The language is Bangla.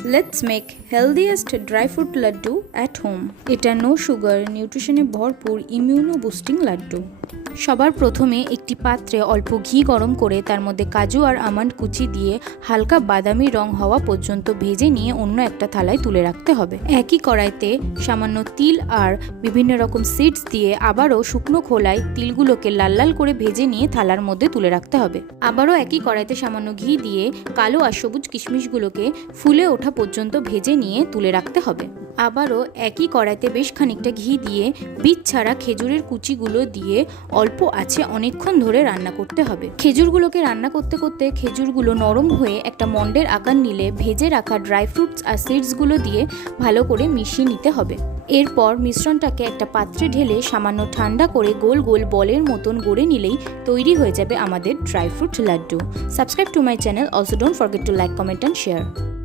Let's make healthiest dry fruit laddu at home. এটা নো সুগার, নিউট্রিশনে ভরপুর ইমিউনো বুস্টিং লাড্ডু। সবার প্রথমে একটি পাত্রে অল্প ঘি গরম করে তার মধ্যে কাজু আর আমন্ড কুচি দিয়ে হালকা বাদামি রং হওয়া পর্যন্ত ভেজে নিয়ে অন্য একটা থালায় তুলে রাখতে হবে। একই কড়াইতে সামান্য তিল আর বিভিন্ন রকম সিডস দিয়ে আবারও শুকনো খোলায় তিলগুলোকে লাল লাল করে ভেজে নিয়ে থালার মধ্যে তুলে রাখতে হবে। আবারও একই কড়াইতে সামান্য ঘি দিয়ে কালো আর সবুজ কিশমিশগুলোকে ফুলে ওঠা পর্যন্ত ভেজে নিয়ে তুলে রাখতে হবে। আবারও একই কড়াইতে বেশ খানিকটা ঘি দিয়ে বীজ ছাড়া খেজুরের কুচিগুলো দিয়ে অল্প আছে অনেকক্ষণ ধরে রান্না করতে হবে। খেজুরগুলোকে রান্না করতে করতে খেজুরগুলো নরম হয়ে একটা মন্ডের আকার নিলে ভেজে রাখা ড্রাই ফ্রুটস আর সিডসগুলো দিয়ে ভালো করে মিশিয়ে নিতে হবে। এরপর মিশ্রণটাকে একটা পাত্রে ঢেলে সামান্য ঠান্ডা করে গোল গোল বলের মতন গড়ে নিলেই তৈরি হয়ে যাবে আমাদের dry fruit laddu. Subscribe to my channel. Also don't forget to like, comment and share.